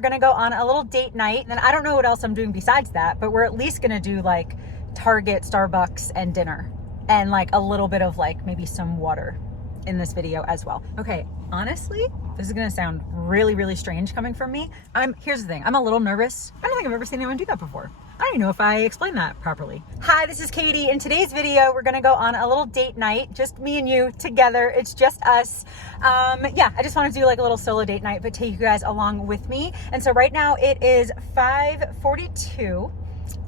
we're gonna go on a little date night. And I don't know what else I'm doing besides that, but we're at least gonna do like Target, Starbucks, and dinner, and like a little bit of like maybe some water in this video as well. Okay, honestly, this is gonna sound really, really strange coming from me. Here's the thing, I'm a little nervous. I don't think I've ever seen anyone do that before. I don't even know if I explained that properly. Hi, this is Katie. In today's video, we're gonna go on a little date night, just me and you together. It's just us. Yeah, I just wanted to do like a little solo date night, but take you guys along with me. And so right now it is 5:42,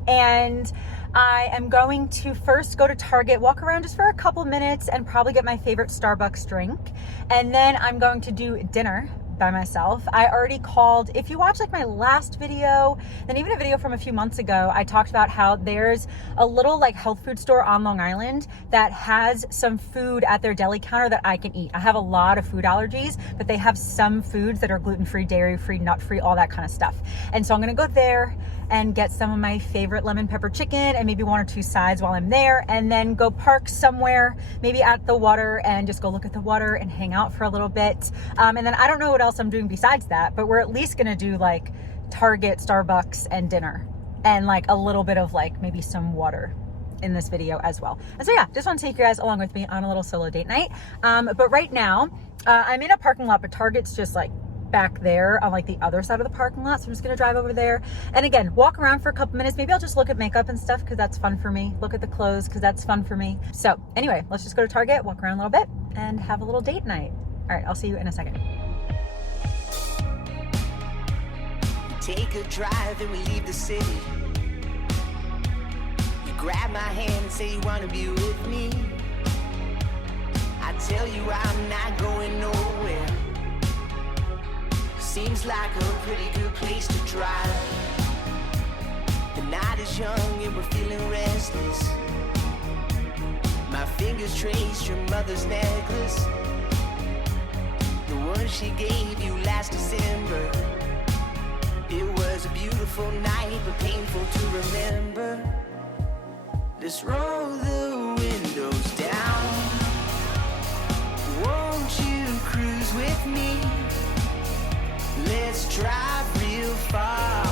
and I am going to first go to Target, walk around just for a couple minutes, and probably get my favorite Starbucks drink. And then I'm going to do dinner by myself. I already called, if you watch like my last video, and even a video from a few months ago, I talked about how there's a little like health food store on Long Island that has some food at their deli counter that I can eat. I have a lot of food allergies, but they have some foods that are gluten-free, dairy-free, nut-free, all that kind of stuff. And so I'm gonna go there and get some of my favorite lemon pepper chicken and maybe one or two sides while I'm there, and then go park somewhere, maybe at the water, and just go look at the water and hang out for a little bit. And then I don't know what else I'm doing besides that, but we're at least gonna do like Target, Starbucks, and dinner, and like a little bit of like maybe some water in this video as well. And so yeah, just want to take you guys along with me on a little solo date night. But right now, I'm in a parking lot, but Target's just like back there on like the other side of the parking lot. So I'm just gonna drive over there and again, walk around for a couple minutes. Maybe I'll just look at makeup and stuff because that's fun for me. Look at the clothes because that's fun for me. So anyway, let's just go to Target, walk around a little bit, and have a little date night. All right, I'll see you in a second. Take a drive and we leave the city. You grab my hand and say you wanna be with me. I tell you I'm not going nowhere. Seems like a pretty good place to drive. The night is young and we're feeling restless. My fingers traced your mother's necklace, the one she gave you last December. It was a beautiful night, but painful to remember. Let's roll the windows down. Won't you cruise with me? Let's drive real far.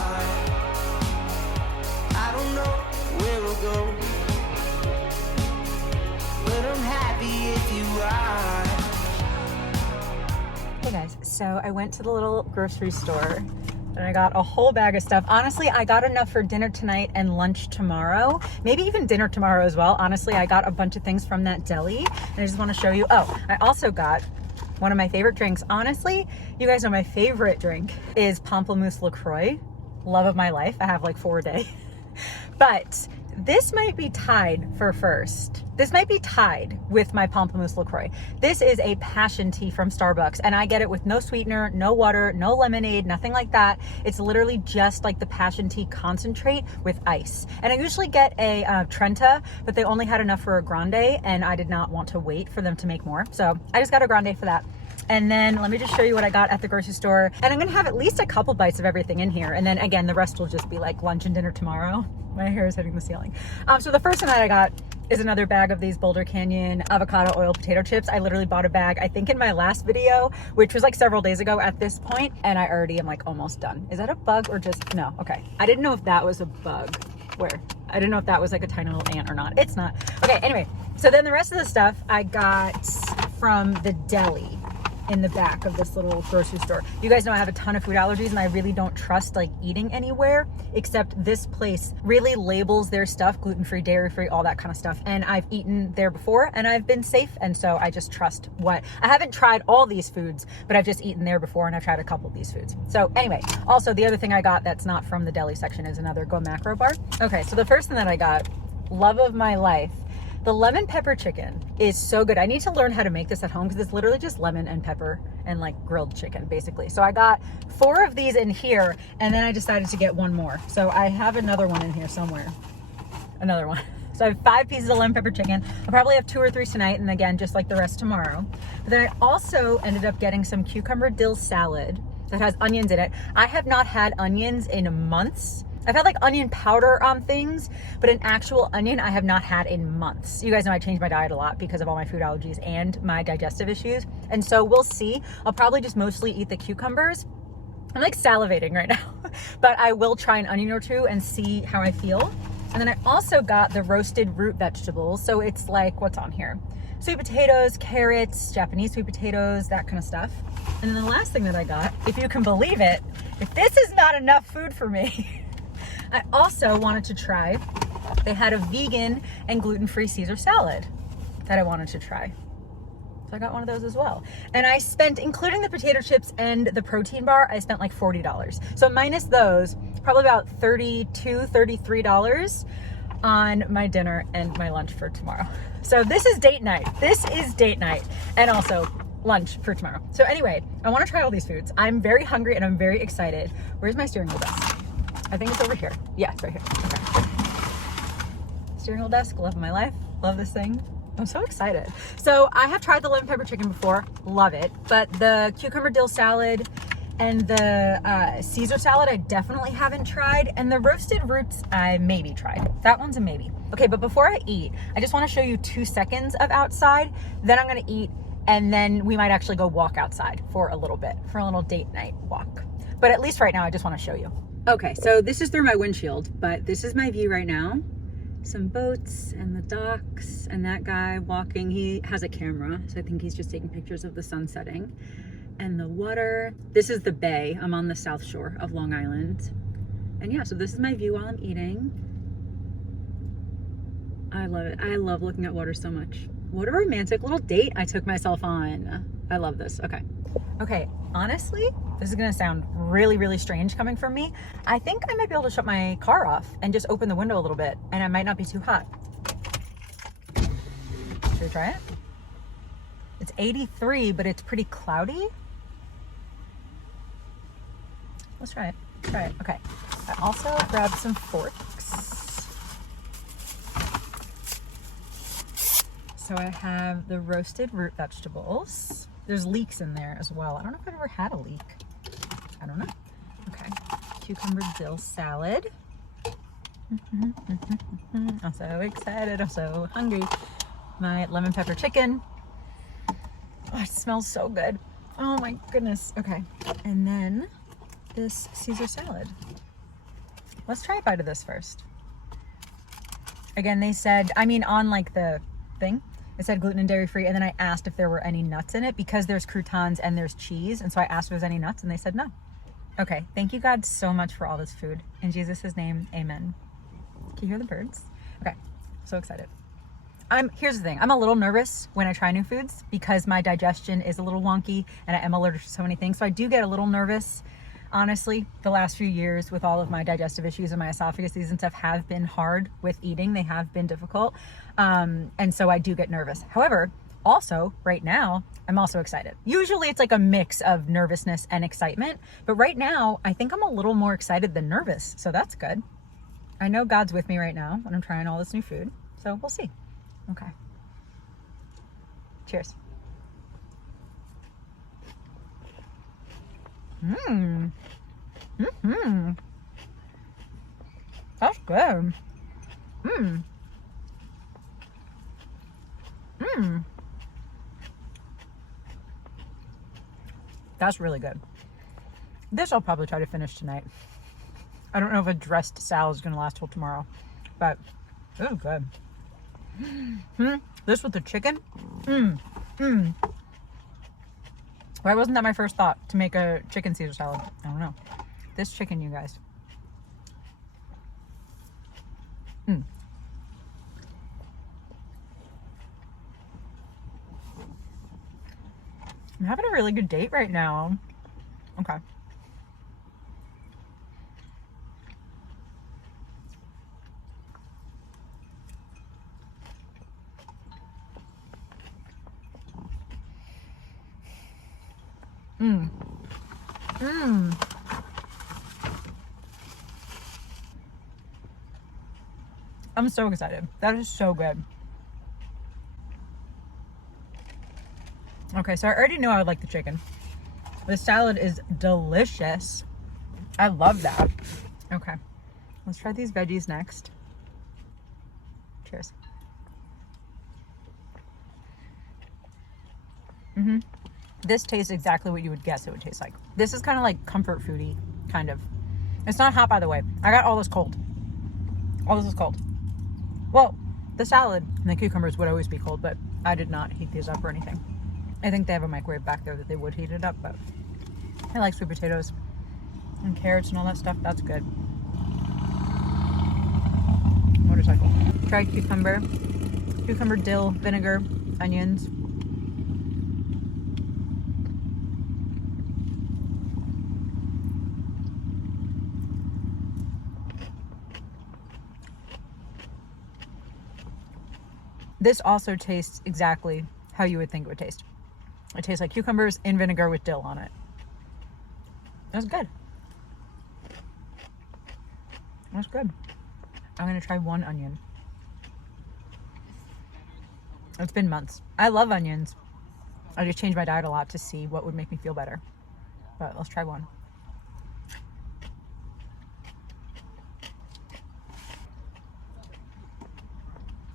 I don't know where we'll go, but I'm happy if you are. Hey guys, so I went to the little grocery store and I got a whole bag of stuff. Honestly, I got enough for dinner tonight and lunch tomorrow. Maybe even dinner tomorrow as well. Honestly, I got a bunch of things from that deli and I just want to show you. Oh, I also got one of my favorite drinks. Honestly, you guys know my favorite drink is Pamplemousse LaCroix. Love of my life. I have like 4 a day. But this might be tied for first. This might be tied with my Pamplemousse LaCroix. This is a passion tea from Starbucks, and I get it with no sweetener, no water, no lemonade, nothing like that. It's literally just like the passion tea concentrate with ice. And I usually get a Trenta, but they only had enough for a grande, and I did not want to wait for them to make more. So I just got a grande for that. And then let me just show you what I got at the grocery store. And I'm gonna have at least a couple bites of everything in here. And then again, the rest will just be like lunch and dinner tomorrow. My hair is hitting the ceiling. So the first thing that I got is another bag of these Boulder Canyon avocado oil potato chips. I literally bought a bag, I think in my last video, which was like several days ago at this point, and I already am like almost done. Is that a bug or just, no, okay. I didn't know if that was a bug. Where? I didn't know if that was like a tiny little ant or not. It's not. Okay, anyway, so then the rest of the stuff I got from the deli in the back of this little grocery store. You guys know I have a ton of food allergies and I really don't trust like eating anywhere, except this place really labels their stuff gluten-free, dairy-free, all that kind of stuff. And I've eaten there before and I've been safe. And so I just trust what, I haven't tried all these foods, but I've just eaten there before and I've tried a couple of these foods. So anyway, also the other thing I got that's not from the deli section is another Go Macro bar. Okay, so the first thing that I got, love of my life, the lemon pepper chicken is so good. I need to learn how to make this at home because it's literally just lemon and pepper and like grilled chicken basically. So I got 4 of these in here and then I decided to get one more. So I have another one in here somewhere. Another one. So I have 5 pieces of lemon pepper chicken. I'll probably have 2 or 3 tonight and again, just like the rest tomorrow. But then I also ended up getting some cucumber dill salad that has onions in it. I have not had onions in months. I've had like onion powder on things, but an actual onion I have not had in months. You guys know I changed my diet a lot because of all my food allergies and my digestive issues. And so we'll see. I'll probably just mostly eat the cucumbers I'm like salivating right now, but I will try an onion or two and see how I feel. And then I also got the roasted root vegetables. So it's like, what's on here? Sweet potatoes, carrots, Japanese sweet potatoes, that kind of stuff. And then the last thing that I got, if you can believe it, if this is not enough food for me, I also wanted to try, they had a vegan and gluten-free Caesar salad that I wanted to try. So I got one of those as well. And I spent, including the potato chips and the protein bar, I spent like $40. So minus those, probably about $32, $33 on my dinner and my lunch for tomorrow. So this is date night. This is date night. And also lunch for tomorrow. So anyway, I want to try all these foods. I'm very hungry and I'm very excited. Where's my steering wheel desk? I think it's over here. Yeah, it's right here. Okay. Steering wheel desk, love of my life. Love this thing. I'm so excited. So I have tried the lemon pepper chicken before, love it. But the cucumber dill salad and the Caesar salad I definitely haven't tried. And the roasted roots I maybe tried. That one's a maybe. Okay, but before I eat, I just want to show you 2 seconds of outside. Then I'm going to eat and then we might actually go walk outside for a little bit, for a little date night walk. But at least right now I just want to show you. Okay, so this is through my windshield, but this is my view right now. Some boats and the docks and that guy walking, he has a camera, so I think he's just taking pictures of the sun setting. And the water, this is the bay. I'm on the south shore of Long Island. And yeah, so this is my view while I'm eating. I love it. I love looking at water so much. What a romantic little date I took myself on. I love this. Okay. Okay, honestly, this is gonna sound really, really strange coming from me. I think I might be able to shut my car off and just open the window a little bit and it might not be too hot. Should we try it? It's 83, but it's pretty cloudy. Let's try it. Try it. Okay. I also grabbed some forks. So I have the roasted root vegetables. There's leeks in there as well. I don't know if I've ever had a leek. I don't know. Okay. Cucumber dill salad. I'm so excited. I'm so hungry. My lemon pepper chicken. Oh, it smells so good. Oh my goodness. Okay. And then this Caesar salad. Let's try a bite of this first. Again, they said, I mean, on like the thing, it said gluten and dairy free. And then I asked if there were any nuts in it because there's croutons and there's cheese. And so I asked if there was any nuts and they said no. Okay. Thank you, God, so much for all this food. In Jesus' name, amen. Can you hear the birds? Okay. So excited. Here's the thing. I'm a little nervous when I try new foods because my digestion is a little wonky and I am allergic to so many things. So I do get a little nervous. Honestly, the last few years with all of my digestive issues and my esophagus and stuff have been hard with eating. They have been difficult. And so I do get nervous. However, also right now, I'm also excited. Usually it's like a mix of nervousness and excitement. But right now, I think I'm a little more excited than nervous. So that's good. I know God's with me right now when I'm trying all this new food. So we'll see. Okay. Cheers. That's good. That's really good. This I'll probably try to finish tonight. I don't know if a dressed salad is going to last till tomorrow, but this is good. This with the chicken? Why wasn't that my first thought to make a chicken Caesar salad? I don't know. This chicken, you guys. I'm having a really good date right now. Okay. I'm so excited. That is so good. Okay, so I already knew I would like the chicken. The salad is delicious. I love that. Okay, let's try these veggies next. Cheers. This tastes exactly what you would guess it would taste like. This is kind of like comfort foody, kind of. It's not hot, by the way. I got all this cold. All this is cold. Well, the salad and the cucumbers would always be cold, but I did not heat these up or anything. I think they have a microwave back there that they would heat it up, but I like sweet potatoes and carrots and all that stuff. That's good. Motorcycle. Tried cucumber, dill, vinegar, onions. This also tastes exactly how you would think it would taste. It tastes like cucumbers in vinegar with dill on it. That's good. That's good. I'm gonna try one onion. It's been months. I love onions. I just changed my diet a lot to see what would make me feel better. But let's try one.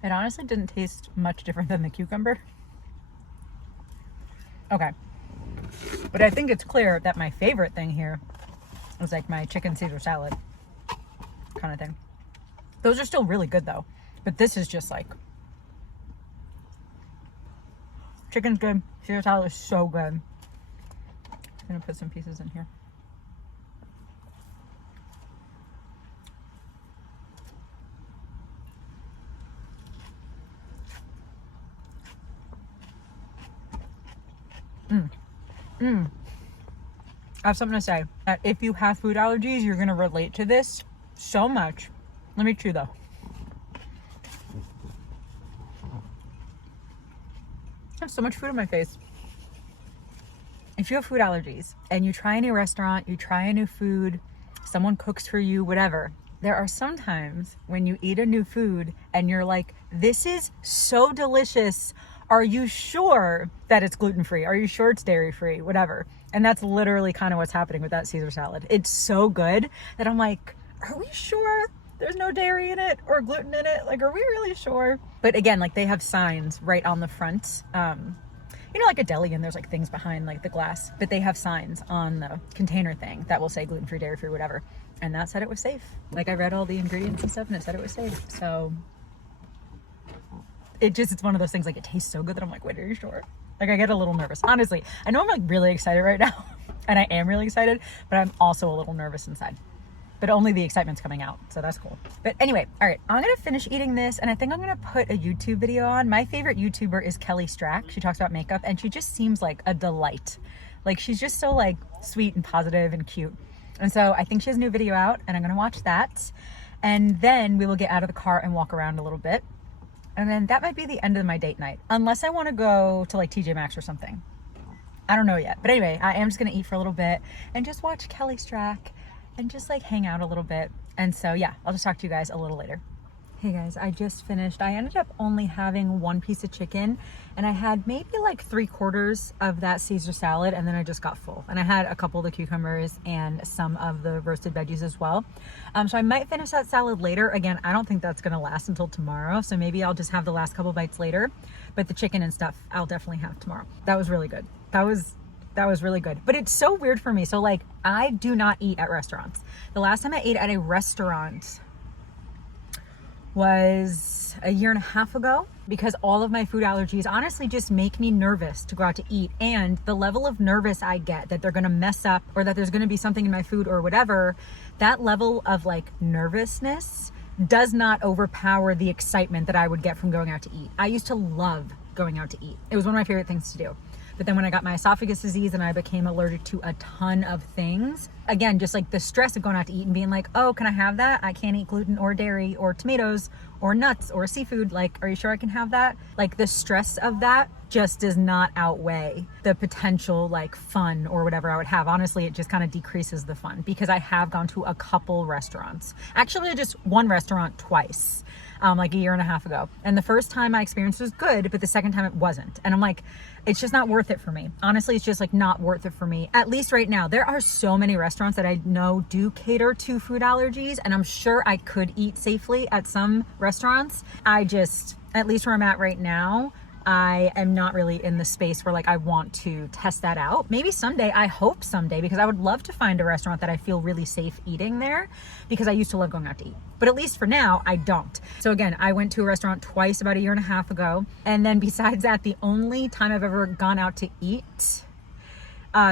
It honestly didn't taste much different than the cucumber. Okay. But I think it's clear that my favorite thing here is like my chicken Caesar salad kind of thing. Those are still really good though. But this is just like, chicken's good. Caesar salad is so good. I'm gonna put some pieces in here. I have something to say. That if you have food allergies, you're gonna relate to this so much. Let me chew though. I have so much food in my face. If you have food allergies and you try a new restaurant, you try a new food, someone cooks for you, whatever, there are some times when you eat a new food and you're like, this is so delicious. Are you sure that it's gluten-free? Are you sure it's dairy-free? Whatever. And that's literally kind of what's happening with that Caesar salad. It's so good that I'm like, are we sure there's no dairy in it or gluten in it? Like, are we really sure? But again, like they have signs right on the front. You know, like a deli, and there's like things behind like the glass, but they have signs on the container thing that will say gluten-free, dairy-free, whatever. And that said it was safe. Like I read all the ingredients and stuff and it said it was safe. So it's one of those things, like it tastes so good that I'm like, wait, are you sure? Like I get a little nervous. Honestly, I know I'm like really excited right now and I am really excited, but I'm also a little nervous inside. But only the excitement's coming out, so that's cool. But anyway, all right, I'm gonna finish eating this and I think I'm gonna put a YouTube video on. My favorite YouTuber is Kelly Strack. She talks about makeup and she just seems like a delight. Like she's just so like sweet and positive and cute. And so I think she has a new video out and I'm gonna watch that. And then we will get out of the car and walk around a little bit. And then that might be the end of my date night. Unless I wanna go to like TJ Maxx or something. I don't know yet. But anyway, I am just gonna eat for a little bit and just watch Kelly Strack and just like hang out a little bit. And so yeah, I'll just talk to you guys a little later. Hey guys, I just finished. I ended up only having one piece of chicken and I had maybe like 3/4 of that Caesar salad and then I just got full. And I had a couple of the cucumbers and some of the roasted veggies as well. So I might finish that salad later. Again, I don't think that's gonna last until tomorrow. So maybe I'll just have the last couple bites later. But the chicken and stuff, I'll definitely have tomorrow. That was really good. That was really good. But it's so weird for me. So like, I do not eat at restaurants. The last time I ate at a restaurant was a year and a half ago because all of my food allergies honestly just make me nervous to go out to eat. And the level of nervous I get that they're gonna mess up or that there's gonna be something in my food or whatever, that level of like nervousness does not overpower the excitement that I would get from going out to eat. I used to love going out to eat. It was one of my favorite things to do. But then when I got my esophagus disease and I became allergic to a ton of things, again, just like the stress of going out to eat and being like, oh, can I have that? I can't eat gluten or dairy or tomatoes or nuts or seafood. Like, are you sure I can have that? Like the stress of that just does not outweigh the potential like fun or whatever I would have. Honestly, it just kind of decreases the fun because I have gone to a couple restaurants. Actually, just one restaurant twice. Like a year and a half ago. And the first time my experience was good, but the second time it wasn't. And I'm like, it's just not worth it for me. Honestly, it's just like not worth it for me. At least right now, there are so many restaurants that I know do cater to food allergies. And I'm sure I could eat safely at some restaurants. I just, at least where I'm at right now, I am not really in the space where like I want to test that out. Maybe someday, I hope someday, because I would love to find a restaurant that I feel really safe eating there, because I used to love going out to eat. But at least for now, I don't. So again, I went to a restaurant twice about a year and a half ago. And then besides that, the only time I've ever gone out to eat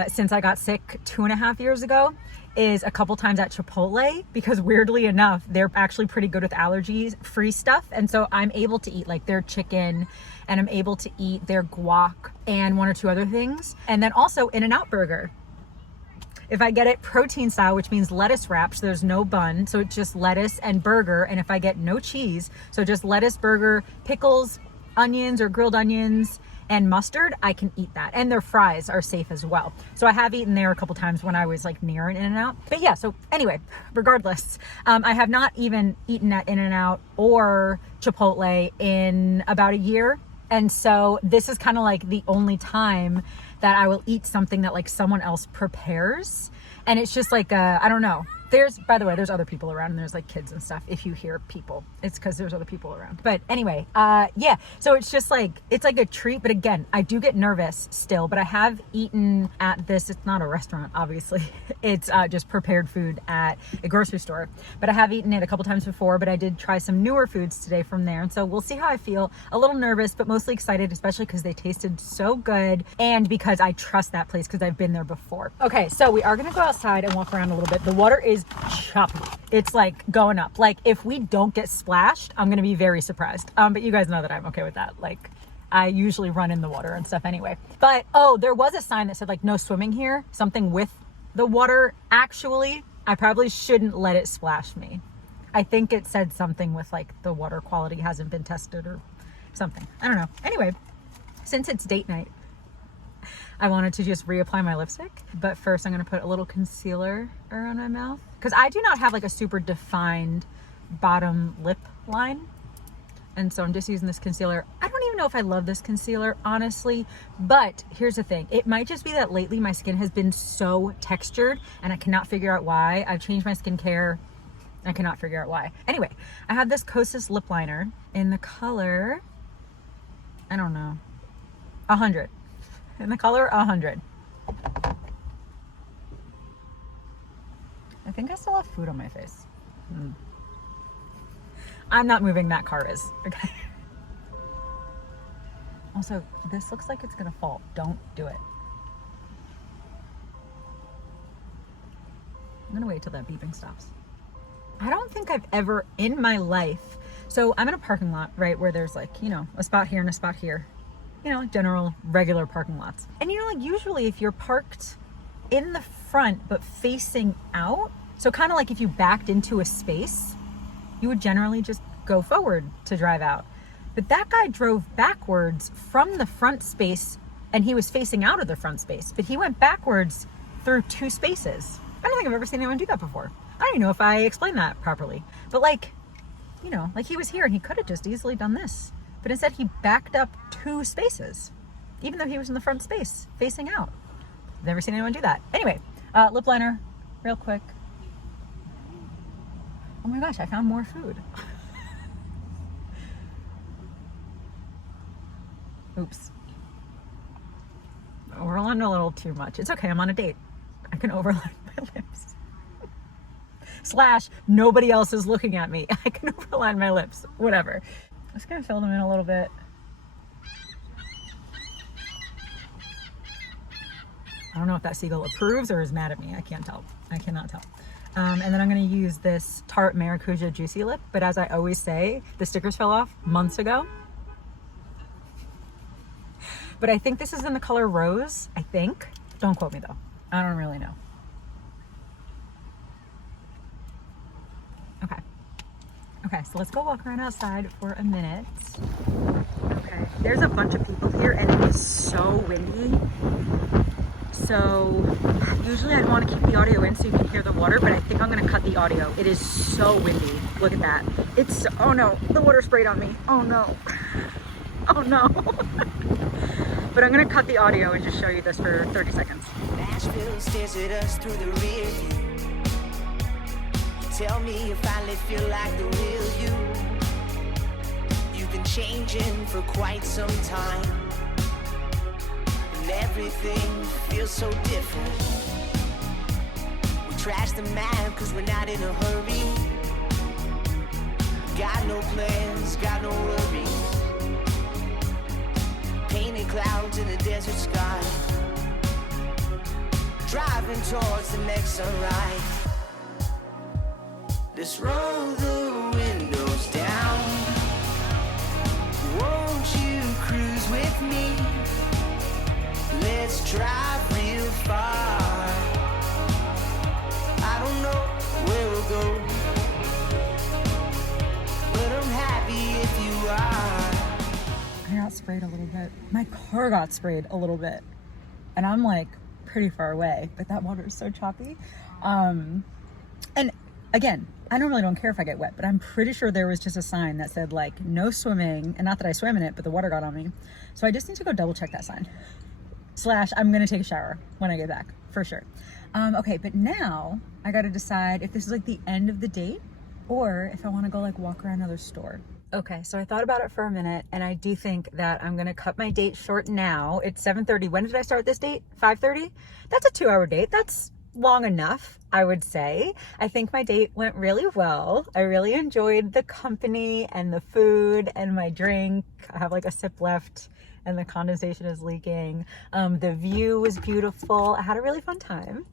since I got sick 2.5 years ago is a couple times at Chipotle, because weirdly enough, they're actually pretty good with allergies free stuff. And so I'm able to eat like their chicken, and I'm able to eat their guac and 1 or 2 other things. And then also In-N-Out Burger. If I get it protein style, which means lettuce wrapped, so there's no bun, so it's just lettuce and burger. And if I get no cheese, so just lettuce, burger, pickles, onions or grilled onions, and mustard, I can eat that. And their fries are safe as well. So I have eaten there a couple times when I was like near an In-N-Out. But yeah, so anyway, regardless, I have not even eaten at In-N-Out or Chipotle in about a year. And so this is kind of like the only time that I will eat something that like someone else prepares. And it's just like, I don't know. By the way, there's other people around, and there's like kids and stuff. If you hear people, it's because there's other people around. But anyway, yeah. So it's just like, it's like a treat. But again, I do get nervous still, but I have eaten at this. It's not a restaurant, obviously. It's just prepared food at a grocery store. But I have eaten it a couple times before, but I did try some newer foods today from there. And so we'll see how I feel. A little nervous, but mostly excited, especially because they tasted so good. And because I trust that place because I've been there before. Okay, so we are going to go outside and walk around a little bit. The water is choppy. It's like going up. Like if we don't get splashed, I'm gonna be very surprised. But you guys know that I'm okay with that. Like I usually run in the water and stuff anyway. But oh, there was a sign that said like no swimming here, something with the water. Actually, I probably shouldn't let it splash me. I think it said something with like the water quality hasn't been tested or something. I don't know. Anyway, since it's date night, I wanted to just reapply my lipstick, but first I'm going to put a little concealer around my mouth because I do not have like a super defined bottom lip line. And so I'm just using this concealer. I don't even know if I love this concealer, honestly, but here's the thing. It might just be that lately my skin has been so textured and I cannot figure out why. I've changed my skincare. I cannot figure out why. Anyway, I have this Kosas lip liner in the color, I don't know, 100. In the color 100. I think I still have food on my face. I'm not moving, that car is. Okay. Also, this looks like it's gonna fall. Don't do it. I'm gonna wait till that beeping stops. I don't think I've ever in my life, so I'm in a parking lot, right, where there's like, you know, a spot here and a spot here. You know, like general, regular parking lots. And you know, like usually if you're parked in the front but facing out, so kind of like if you backed into a space, you would generally just go forward to drive out. But that guy drove backwards from the front space and he was facing out of the front space, but he went backwards through 2 spaces. I don't think I've ever seen anyone do that before. I don't even know if I explained that properly. But like, you know, like he was here and he could have just easily done this. But instead he backed up 2 spaces, even though he was in the front space facing out. Never seen anyone do that. Anyway, lip liner, real quick. Oh my gosh, I found more food. Oops. Overlined a little too much. It's okay, I'm on a date. I can overline my lips. / nobody else is looking at me. I can overline my lips, whatever. I'm just gonna fill them in a little bit. I don't know if that seagull approves or is mad at me. I can't tell. I cannot tell. And then I'm gonna use this Tarte Maracuja Juicy Lip, but as I always say, the stickers fell off months ago. But I think this is in the color Rose, I think. Don't quote me though. I don't really know. Okay. Okay, so let's go walk around outside for a minute. Okay, there's a bunch of people here and it is so windy. So usually I'd want to keep the audio in so you can hear the water, but I think I'm gonna cut the audio. It is so windy. Look at that. It's, oh no, the water sprayed on me. Oh no. Oh no. But I'm gonna cut the audio and just show you this for 30 seconds. Nashville stares at us through the rear view. Tell me you finally feel like the real you. You been changing for quite some time, and everything feels so different. We trash the map cause we're not in a hurry. Got no plans, got no worries. Painted clouds in a desert sky, driving towards the next sunrise. Let's roll the windows down. Won't you cruise with me? Let's drive real far. I don't know where we'll go, but I'm happy if you are. I got sprayed a little bit. My car got sprayed a little bit. And I'm like pretty far away, but that water is so choppy. And again, I normally don't care if I get wet, but I'm pretty sure there was just a sign that said like no swimming, and not that I swam in it, but the water got on me. So I just need to go double check that sign. / I'm gonna take a shower when I get back, for sure. Okay, but now I gotta decide if this is like the end of the date or if I wanna go like walk around another store. Okay, so I thought about it for a minute, and I do think that I'm gonna cut my date short now. It's 7:30. When did I start this date? 5:30? That's a 2-hour date. That's long enough, I would say. I think my date went really well. I really enjoyed the company and the food and my drink. I have like a sip left and the condensation is leaking. The view was beautiful. I had a really fun time.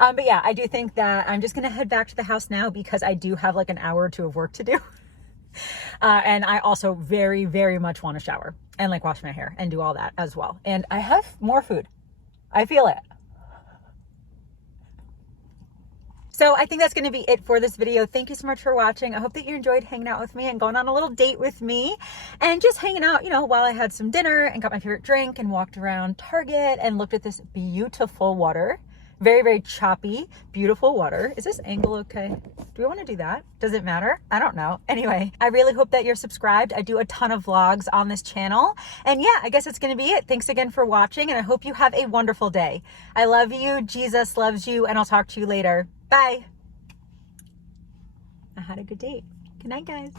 But yeah, I do think that I'm just gonna head back to the house now because I do have like an hour or two of work to do. And I also very, very much want to shower and like wash my hair and do all that as well. And I have more food. I feel it. So I think that's going to be it for this video. Thank you so much for watching. I hope that you enjoyed hanging out with me and going on a little date with me and just hanging out, you know, while I had some dinner and got my favorite drink and walked around Target and looked at this beautiful water. Very, very choppy, beautiful water. Is this angle okay? Do we want to do that? Does it matter? I don't know. Anyway, I really hope that you're subscribed. I do a ton of vlogs on this channel. And yeah, I guess it's going to be it. Thanks again for watching, and I hope you have a wonderful day. I love you. Jesus loves you, and I'll talk to you later. Bye. I had a good date. Good night, guys.